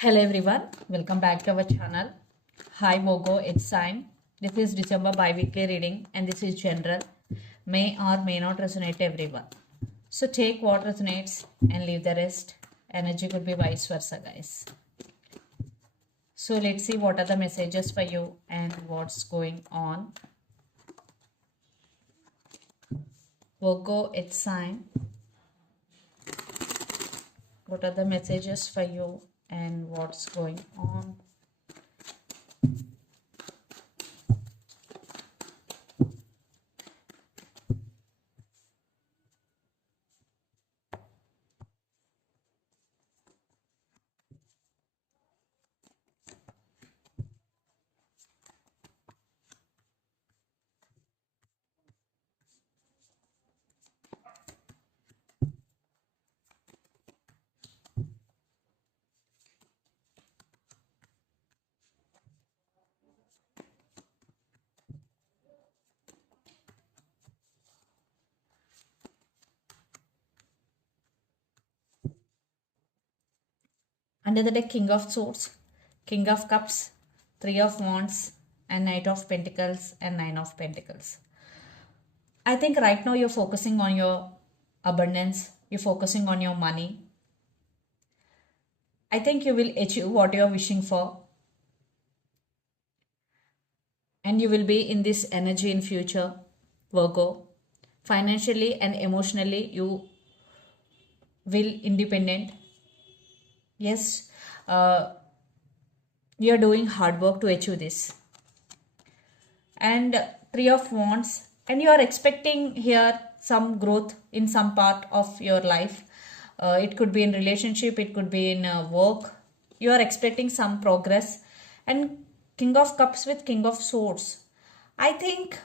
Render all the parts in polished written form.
Hello everyone, welcome back to our channel. Hi Mogo, it's Sign. This is December bi-weekly reading and this is general. May or may not resonate everyone. So take what resonates and leave the rest. Energy could be vice versa, guys. So let's see what are the messages for you and what's going on. Virgo, it's Sign. What are the messages for you and what's going on? Under the deck, King of Swords, King of Cups, Three of Wands, and Knight of Pentacles and Nine of Pentacles. I think right now you're focusing on your abundance, you're focusing on your money. I think you will achieve what you're wishing for. And you will be in this energy in future, Virgo. Financially and emotionally, you will independent. Yes, you are doing hard work to achieve this. And Three of Wands, and you are expecting here some growth in some part of your life. It could be in relationship, it could be in work. You are expecting some progress. And King of Cups with King of Swords, I think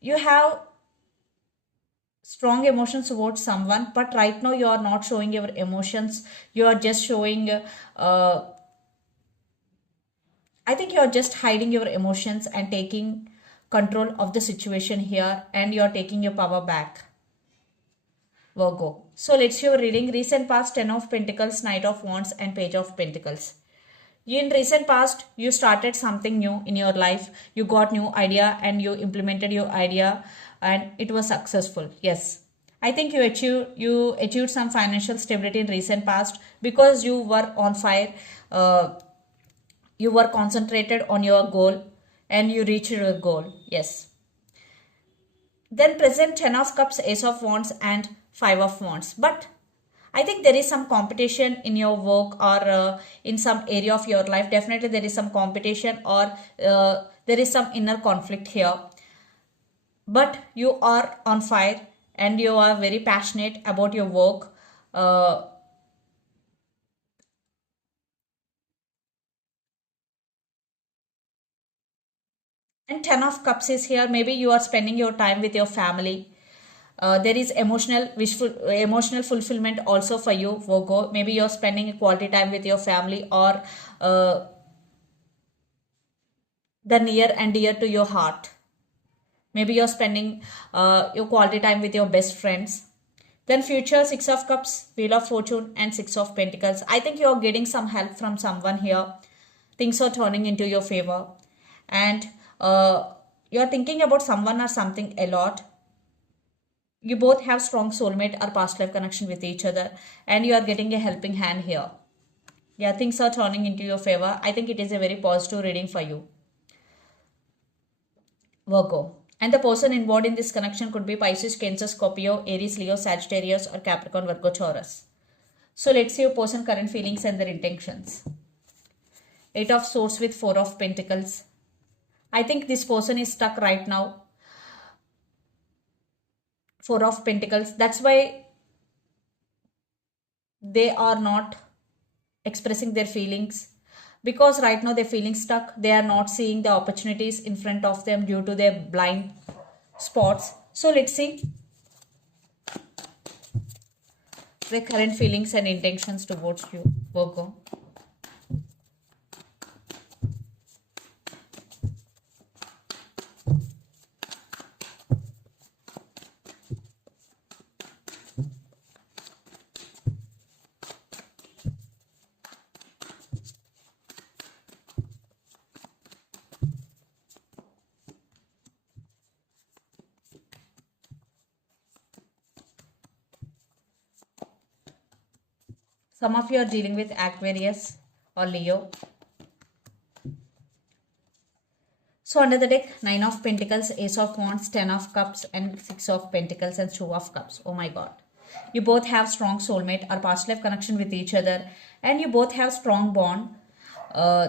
you have strong emotions towards someone, but right now you are not showing your emotions. You are just showing I think you are just hiding your emotions and taking control of the situation here, and you are taking your power back, Virgo. So let's see your reading. Recent past, Ten of Pentacles, Knight of Wands, and Page of Pentacles. In recent past, you started something new in your life. You got new idea and you implemented your idea and it was successful. Yes. I think you achieved some financial stability in recent past because you were on fire. You were concentrated on your goal and you reached your goal. Yes. Then present Ten of Cups, Ace of Wands, and Five of Wands. But I think there is some competition in your work or in some area of your life. Definitely there is some competition or there is some inner conflict here. But you are on fire and you are very passionate about your work. And Ten of Cups is here. Maybe you are spending your time with your family. There is emotional fulfillment also for you, Virgo. Maybe you're spending quality time with your family or the near and dear to your heart. Maybe you're spending your quality time with your best friends. Then future, Six of Cups, Wheel of Fortune, and Six of Pentacles. I think you're getting some help from someone here. Things are turning into your favor. And you're thinking about someone or something a lot. You both have strong soulmate or past life connection with each other. And you are getting a helping hand here. Yeah, things are turning into your favor. I think it is a very positive reading for you, Virgo. And the person involved in this connection could be Pisces, Cancer, Scorpio, Aries, Leo, Sagittarius, or Capricorn, Virgo, Taurus. So let's see your person current feelings and their intentions. Eight of Swords with Four of Pentacles. I think this person is stuck right now. Four of Pentacles. That's why they are not expressing their feelings. Because right now they're feeling stuck. They are not seeing the opportunities in front of them due to their blind spots. So let's see the current feelings and intentions towards you, Virgo. Some of you are dealing with Aquarius or Leo. So under the deck, 9 of Pentacles, Ace of Wands, 10 of Cups and 6 of Pentacles and 2 of Cups. Oh my God. You both have strong soulmate or past life connection with each other, and you both have strong bond.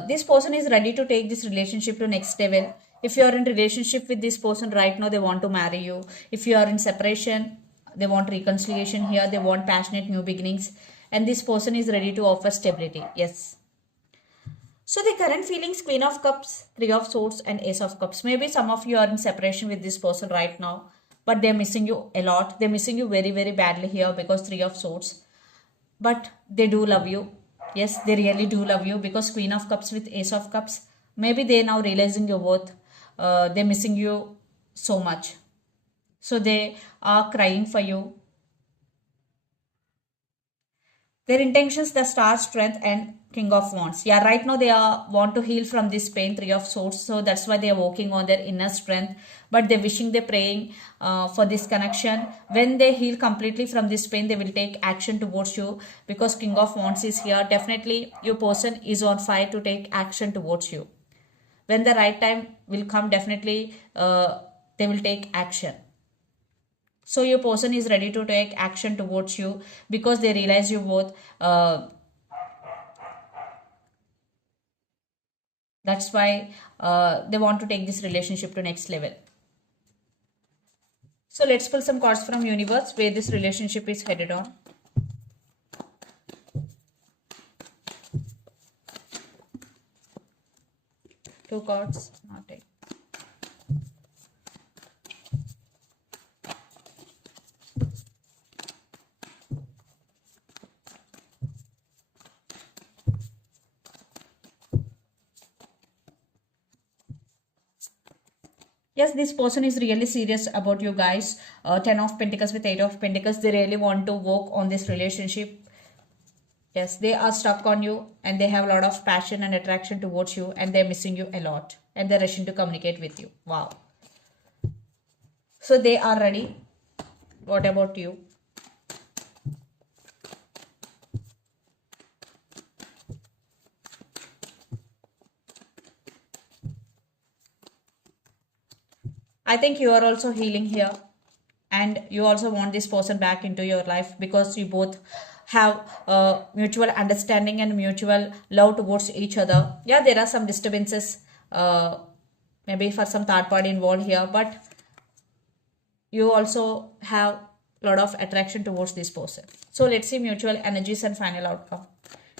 This person is ready to take this relationship to next level. If you are in relationship with this person right now, they want to marry you. If you are in separation, they want reconciliation here. They want passionate new beginnings. And this person is ready to offer stability. Yes. So the current feelings, Queen of Cups, Three of Swords and Ace of Cups. Maybe some of you are in separation with this person right now, but they're missing you a lot. They're missing you very, very badly here because Three of Swords. But they do love you. Yes, they really do love you because Queen of Cups with Ace of Cups. Maybe they're now realizing your worth. They're missing you so much. So they are crying for you. Their intentions, the Star, Strength and King of Wands. Yeah, right now they want to heal from this pain, Three of Swords. So that's why they are working on their inner strength. But they're wishing, they're praying for this connection. When they heal completely from this pain, they will take action towards you because King of Wands is here. Definitely your person is on fire to take action towards you. When the right time will come, definitely they will take action. So your person is ready to take action towards you because they realize your worth. That's why they want to take this relationship to next level. So let's pull some cards from universe where this relationship is headed on. Two cards, not take. Yes, this person is really serious about you guys. 10 of Pentacles with 8 of Pentacles. They really want to work on this relationship. Yes, they are stuck on you and they have a lot of passion and attraction towards you and they're missing you a lot. And they're rushing to communicate with you. Wow. So they are ready. What about you? I think you are also healing here and you also want this person back into your life because you both have mutual understanding and mutual love towards each other. Yeah, there are some disturbances, maybe for some third party involved here, but you also have a lot of attraction towards this person. So let's see mutual energies and final outcome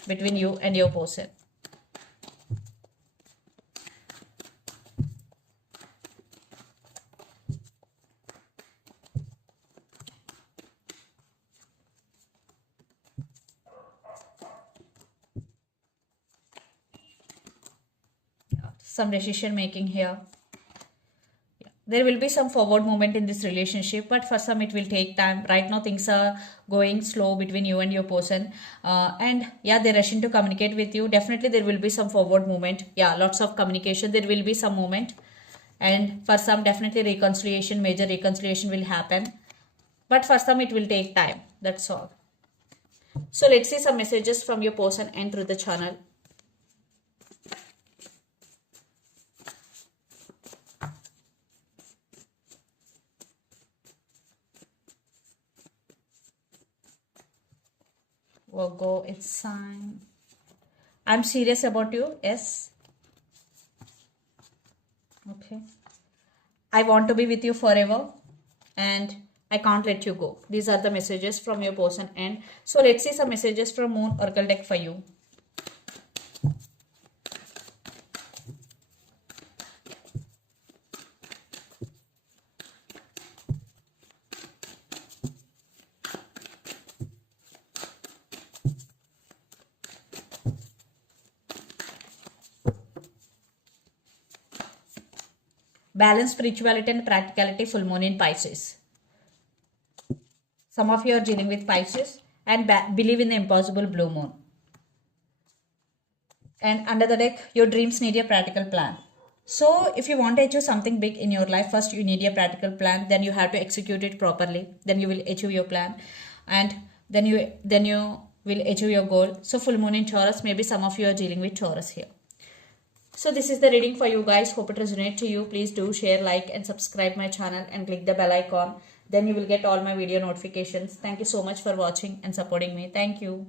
between you and your person. Some decision making here. There will be some forward movement in this relationship, but for some it will take time. Right now things are going slow between you and your person, and yeah, they're rushing to communicate with you. Definitely there will be some forward movement. Yeah, lots of communication. There will be some movement, and for some definitely reconciliation, major reconciliation will happen, but for some it will take time. That's all. So let's see some messages from your person and through the channel. Virgo, it's sign. I'm serious about you. Yes. Okay. I want to be with you forever and I can't let you go. These are the messages from your person. And so let's see some messages from Moon Oracle deck for you. Balance, spirituality and practicality, full moon in Pisces. Some of you are dealing with Pisces and believe in the impossible, blue moon. And under the deck, your dreams need a practical plan. So if you want to achieve something big in your life, first you need a practical plan. Then you have to execute it properly. Then you will achieve your plan. And then you will achieve your goal. So full moon in Taurus, maybe some of you are dealing with Taurus here. So this is the reading for you guys. Hope it resonates to you. Please do share, like and subscribe my channel and click the bell icon. Then you will get all my video notifications. Thank you so much for watching and supporting me. Thank you.